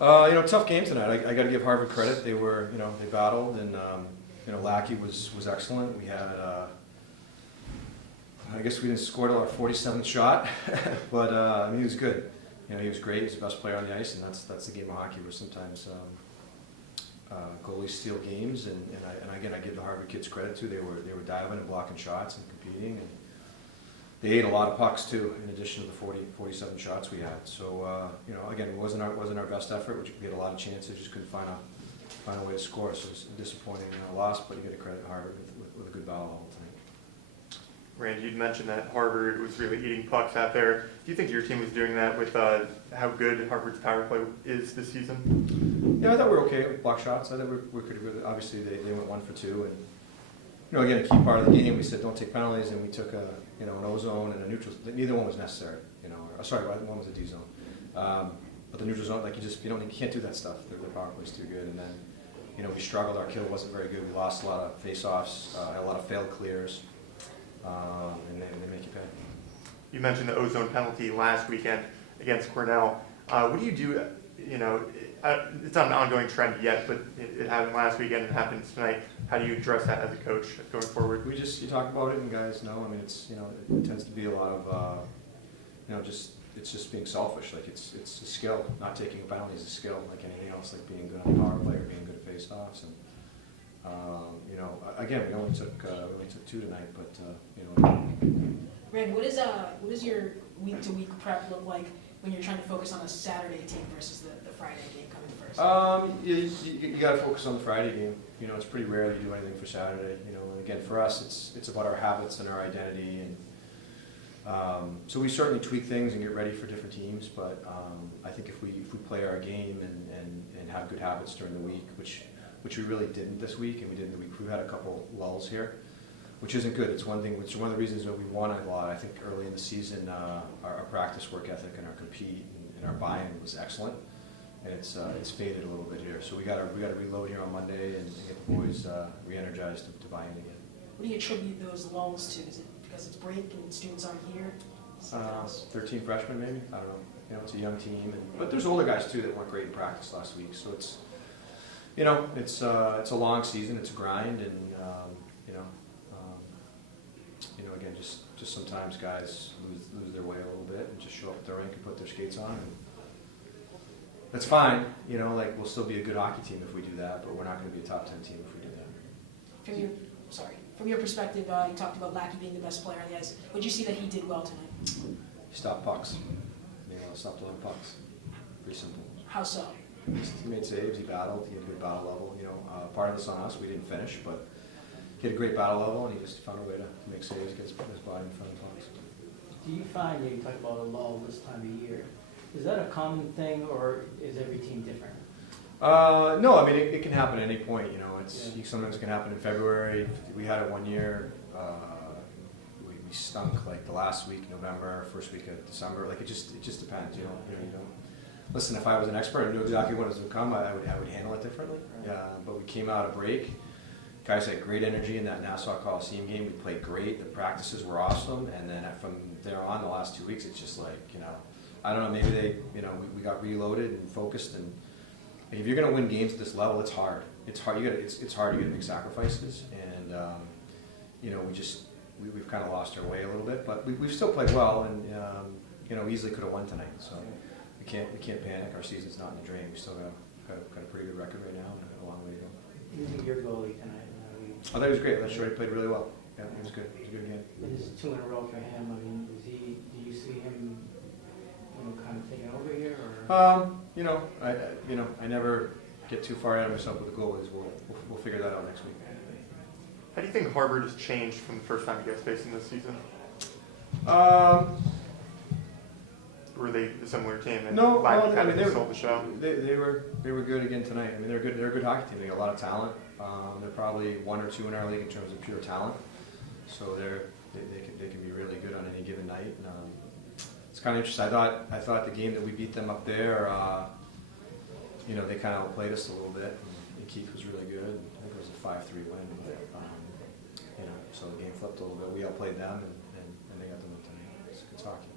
Tough game tonight. I got to give Harvard credit. They were, they battled, and Lackey was excellent. We had, I guess we didn't score till our 47th shot, but he was good. He was great. He's the best player on the ice, and that's the game of hockey where sometimes goalies steal games. And again, I give the Harvard kids credit too. They were diving and blocking shots and competing, and they ate a lot of pucks too, in addition to the 47 shots we had. So again, it wasn't our best effort. We had a lot of chances, just couldn't find a way to score. So it's a disappointing loss, but you got to credit Harvard with a good battle all the time. Rand, you'd mentioned that Harvard was really eating pucks out there. Do you think your team was doing that with how good Harvard's power play is this season? Yeah, I thought we were okay with block shots. I thought we could have. Obviously, they went 1 for 2, and again, a key part of the game, we said don't take penalties, and we took an O-zone and a neutral. Neither one was necessary. Sorry, one was a D-zone. But the neutral zone, you can't do that stuff. Their power play's too good, and then we struggled. Our kill wasn't very good. We lost a lot of face-offs, had a lot of failed clears. And they make you pay. You mentioned the O-zone penalty last weekend against Cornell. What do you do? It's not an ongoing trend yet, but it happened last weekend and happens tonight. How do you address that as a coach going forward? You talk about it, and guys know. It tends to be a lot of it's just being selfish. Like it's a skill. Not taking a penalty is a skill, like anything else, like being good on the power play or being good at face-offs. And again, we only took 2 tonight, but Rand, what does your week-to-week prep look like when you're trying to focus on a Saturday team versus the Friday game coming first? You got to focus on the Friday game. It's pretty rare that you do anything for Saturday. And again, for us, it's about our habits and our identity, and so we certainly tweak things and get ready for different teams. But I think if we play our game and have good habits during the week, which we really didn't this week, and we did in the week. We've had a couple lulls here, which isn't good. It's one of the reasons that we won a lot. I think early in the season, our practice work ethic and our compete and our buy-in was excellent, and it's faded a little bit here. So we got to reload here on Monday and get the boys re-energized to buy in again. What do you attribute those lulls to? Is it because it's break and students aren't here? 13 freshmen maybe. I don't know. It's a young team, but there's older guys too that weren't great in practice last week. So it's a long season. It's a grind, and again, just sometimes guys lose their way a little bit and just show up at the rink and put their skates on, and that's fine. We'll still be a good hockey team if we do that, but we're not going to be a top 10 team if we do that. From your perspective, you talked about Lackey being the best player on the ice. Would you see that he did well tonight? He stopped pucks. Stopped a lot of pucks. Pretty simple. How so? He made saves, he battled, he had a good battle level. Part of this on us, we didn't finish, but he had a great battle level, and he just found a way to make saves, get his body in front of the pucks. Do you find, you talk about a lull this time of year, is that a common thing, or is every team different? No, it can happen at any point. Sometimes it can happen in February. We had it one year. We stunk like the last week, November, first week of December. Like it just depends. You don't. Listen, if I was an expert and knew exactly when it was going to come, I would handle it differently. But we came out of break. Guys had great energy in that Nassau Coliseum game. We played great. The practices were awesome. And then from there on, the last 2 weeks, it's just like, I don't know, maybe we got reloaded and focused. And if you're going to win games at this level, it's hard. It's hard. It's hard. You got to make sacrifices. And, we've kind of lost our way a little bit. But we've still played well, and, easily could have won tonight. So. We can't panic. Our season's not in the drain. We still got a pretty good record right now, and a long way to go. Using your goalie tonight, I thought he was great. Last year he played really well. Yeah, it was good. It was a good game. This is 2 in a row for him. Do you see him, kind of taking over here, or? I never get too far out of myself with the goalies. We'll figure that out next week. How do you think Harvard has changed from the first time you guys faced them this season? Were they a similar team? And no, they stole the show. They were good again tonight. They're good. They're a good hockey team. They got a lot of talent. They're probably 1 or 2 in our league in terms of pure talent. So they can be really good on any given night. And, it's kind of interesting. I thought the game that we beat them up there, they kind of played us a little bit. And Keith was really good. I think it was a 5-3 win. So the game flipped a little bit. We outplayed them, and they got the win tonight. It's hockey.